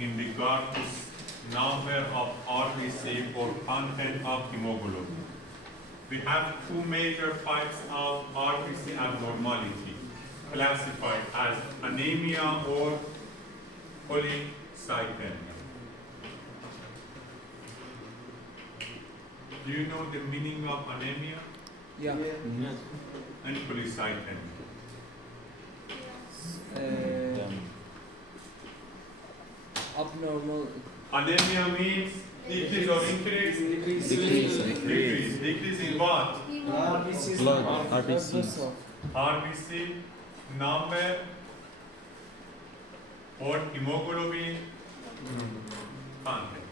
in regard to number of RBC or content of hemoglobin. We have two major types of RBC abnormality, classified as anemia or polycythemia. Do you know the meaning of anemia Yeah. and polycythemia? Abnormal. Anemia means decrease or increase? Decrease in what? RBC. Blood, RBC. RBC number or hemoglobin content.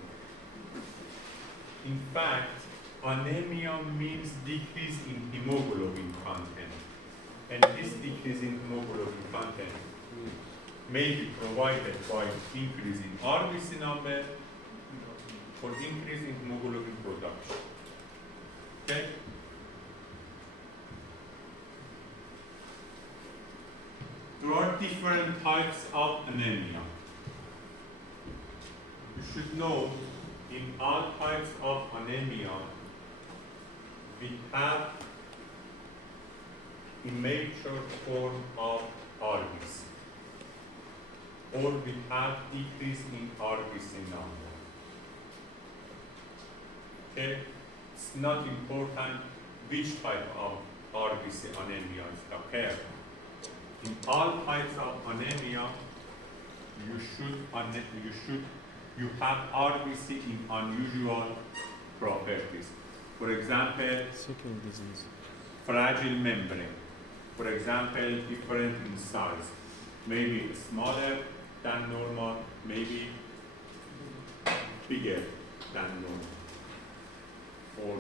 In fact, anemia means decrease in hemoglobin content. And this decrease in hemoglobin content may be provided by increase in RBC number or increase in hemoglobin production. Okay? There are different types of anemia. You should know in all types of anemia, we have immature form of RBC, or we have decrease in RBC number. Okay? It's not important which type of RBC anemia is occurring. In all types of anemia, you have RBC in unusual properties. For example, Sickle disease. fragile membrane. For example, different in size. Maybe smaller than normal, maybe bigger than normal, or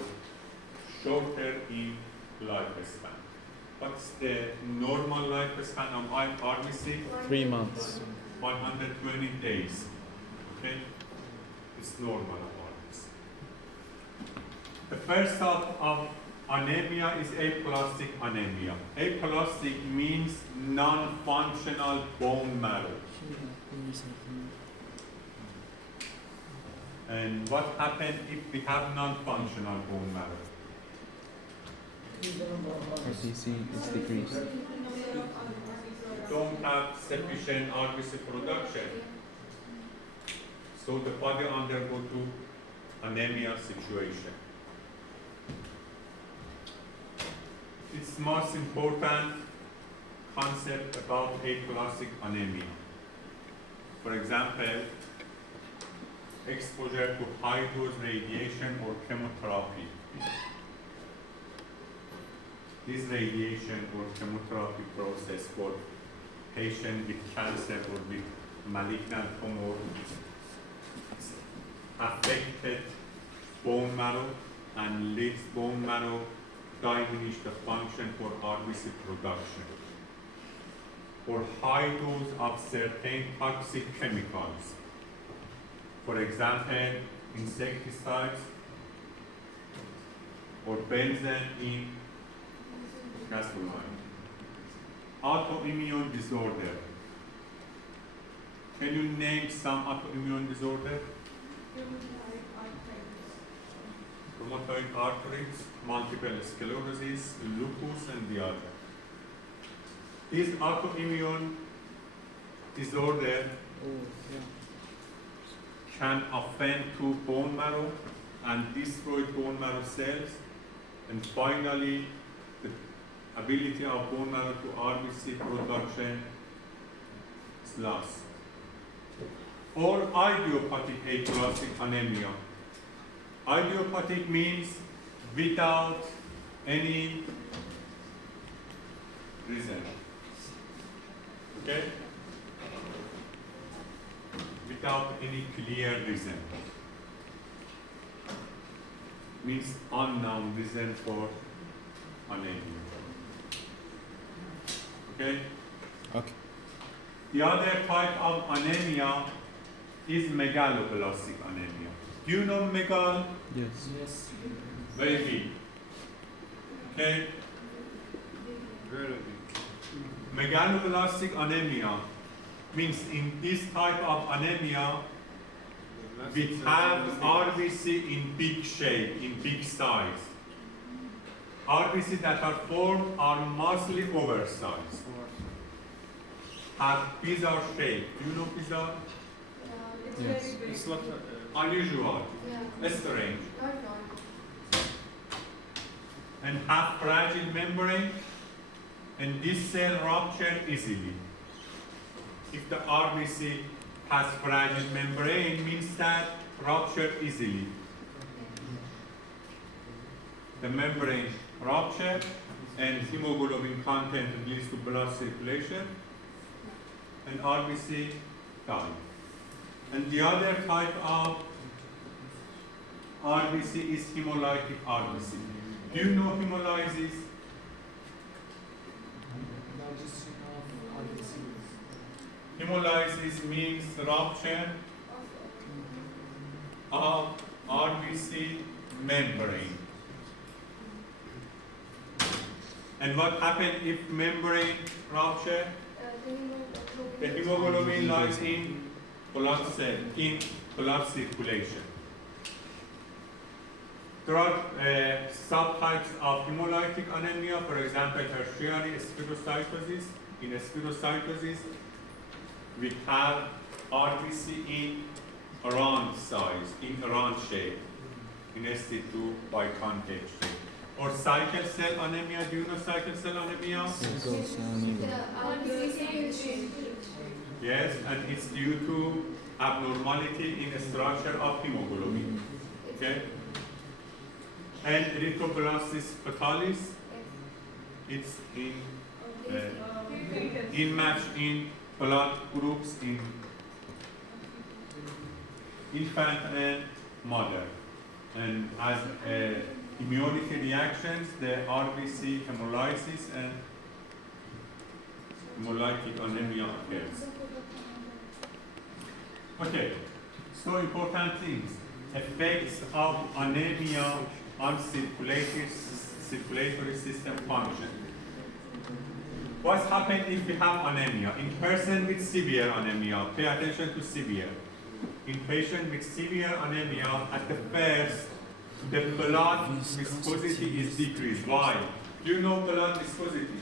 shorter in lifespan. What's the normal lifespan of RBC? 3 months. 120 days. Okay? It's normal of RBC. The first type of anemia is aplastic anemia. Aplastic means non-functional bone marrow. And what happens if we have non-functional bone marrow? RBC is decreased. Don't have sufficient RBC production. So the body undergo to anemia situation. It's most important concept about aplastic anemia. For example, exposure to high dose radiation or chemotherapy. This radiation or chemotherapy process for patient with cancer or with malignant tumor affected bone marrow and leads bone marrow diminish the function for RBC production. Or high dose of certain toxic chemicals. For example, insecticides or benzene in gasoline. Autoimmune disorder. Can you name some autoimmune disorder? Rheumatoid arthritis, multiple sclerosis, lupus, and the other. This autoimmune disorder can offend to bone marrow and destroy bone marrow cells, and finally, the ability of bone marrow to RBC production is lost. Or idiopathic aplastic anemia. Idiopathic means without any reason. Okay? Without any clear reason. Means unknown reason for anemia. Okay? Okay. The other type of anemia is megaloblastic anemia. Do you know megal? Yes. Yes. Very big. Okay? Very big. Megaloblastic anemia means in this type of anemia, we have RBC in big shape, in big size. RBC that are formed are mostly oversized, have pizza shape. Do you know pizza? Yes. It's not. Unusual, strange, and have fragile membrane, and this cell rupture easily. If the RBC has fragile membrane, means that rupture easily. The membrane rupture and hemoglobin content leads to blood circulation, and RBC die. And the other type of RBC is hemolytic RBC. Do you know hemolysis? Hemolysis means rupture of RBC membrane. And what happens if membrane rupture? The hemoglobin lies in blood cell, in blood circulation. There are subtypes of hemolytic anemia, for example, tertiary spherocytosis. In spherocytosis, we have RBC in round size, in round shape, in ST2 bicontate shape. Or sickle cell anemia. Do you know sickle cell anemia? Yes, and it's due to abnormality in the structure of hemoglobin. Okay? And erythroblastosis fetalis, it's in match in blood groups in infant and mother. And as immunity reactions, the RBC hemolysis and hemolytic anemia occurs. Okay, so important things. Effects of anemia on circulatory system function. What's happened if we have anemia? In person with severe anemia, pay attention to severe. In patient with severe anemia, at the first, the blood viscosity is decreased. Why? Do you know blood viscosity?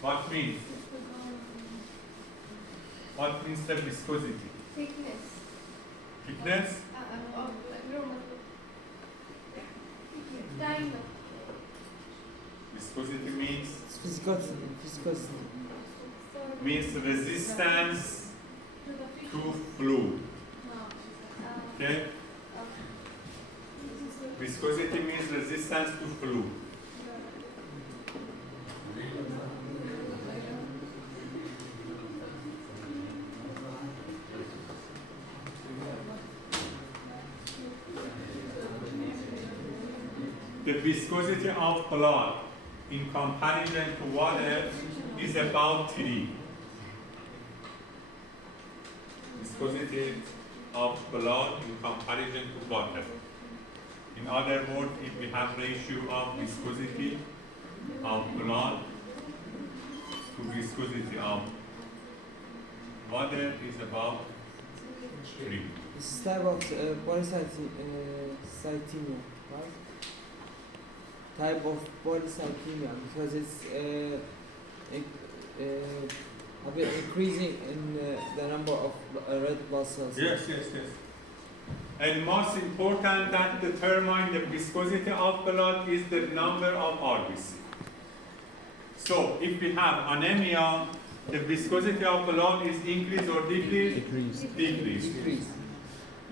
What means? What means the viscosity? Thickness. Thickness? Viscosity means? Viscosity. Means resistance to fluid. Okay? Viscosity means resistance to fluid. The viscosity of blood in comparison to water is about 3. Viscosity of blood in comparison to water. In other words, if we have ratio of viscosity of blood to viscosity of water is about 3. This is type of polycythemia, right? Type of polycythemia because it's increasing in the number of red blood cells. Yes. And most important that determine the viscosity of blood is the number of RBC. So if we have anemia, the viscosity of blood is increased or decreased? Decreased.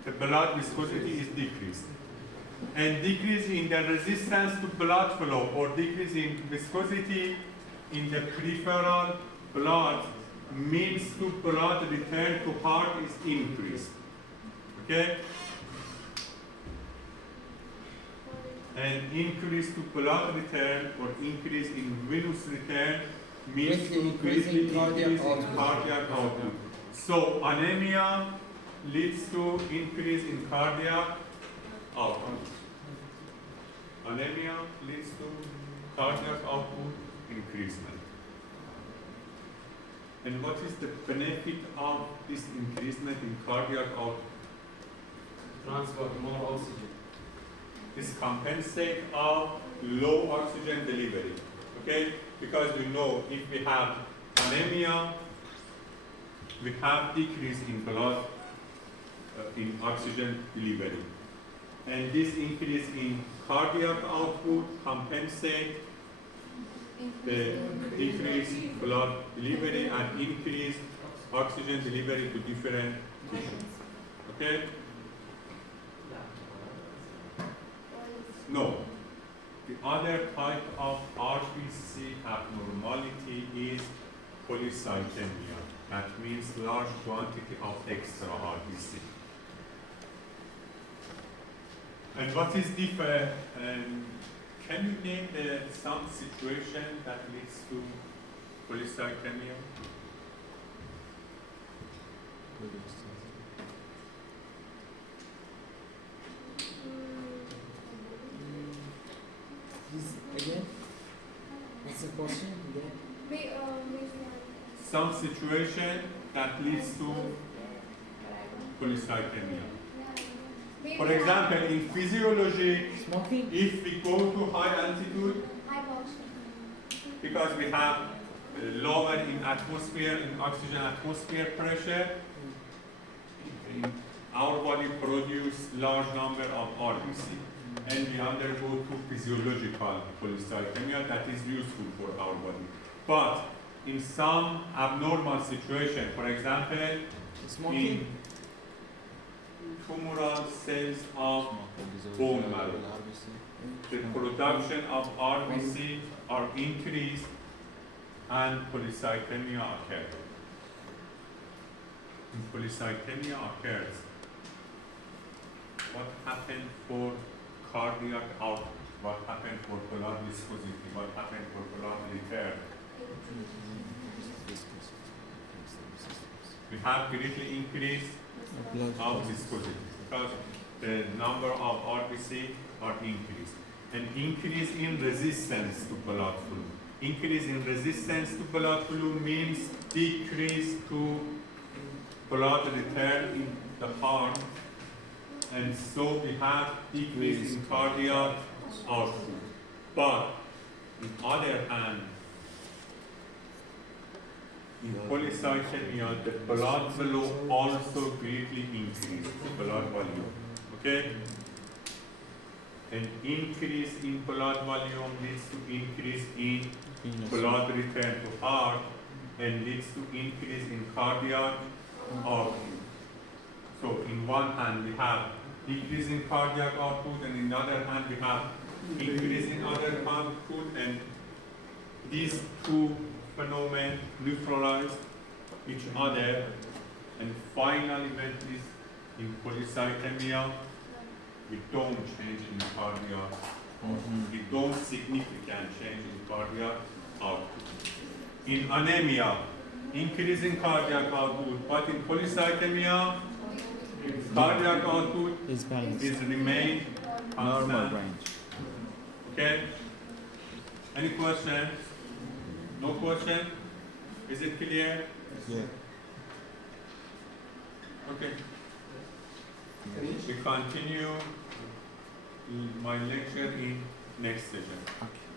The blood viscosity is decreased. And decrease in the resistance to blood flow or decrease in viscosity in the peripheral blood means to blood return to heart is increased. Okay? And increase to blood return or increase in venous return means to greatly increase in cardiac output. So anemia leads to increase in cardiac output. Anemia leads to cardiac output increasement. And what is the benefit of this increasement in cardiac output? Transport more oxygen. This compensate of low oxygen delivery, okay? Because we know if we have anemia, we have decrease in blood, in oxygen delivery. And this increase in cardiac output compensate the decreased blood delivery and increased oxygen delivery to different tissues, okay? No. The other type of RBC abnormality is polycythemia. That means large quantity of extra RBC. And what is different? Can you name some situation that leads to polycythemia? Again? What's the question again? Some situation that leads to polycythemia. For example, in physiology, Smoking? if we go to high altitude, because we have lower in oxygen atmosphere pressure, our body produce large number of RBC. And we undergo to physiological polycythemia that is useful for our body. But in some abnormal situation, for example, Smoking? in tumoral cells of bone marrow, the production of RBC are increased and polycythemia occurs. When polycythemia occurs, what happened for cardiac output? What happened for blood viscosity? What happened for blood return? We have greatly increased of viscosity because the number of RBC are increased. And increase in resistance to blood flow. Increase in resistance to blood flow means decrease to blood return in the heart. And so we have decrease in cardiac output. But on the other hand, in polycythemia, the blood flow also greatly increases, the blood volume. Okay? An increase in blood volume leads to increase in blood return to heart and leads to increase in cardiac output. So in one hand we have decrease in cardiac output, and in the other hand we have increase in other output, and these two phenomena neutralize each other, and final event is in polycythemia, we don't change in cardiac output. We don't significant change in cardiac output. In anemia, increase in cardiac output, but in polycythemia, cardiac output Is balanced. is remain Normal constant. range. Okay? Any question? No question? Is it clear? Yeah. Okay. We continue my lecture in next session. Okay.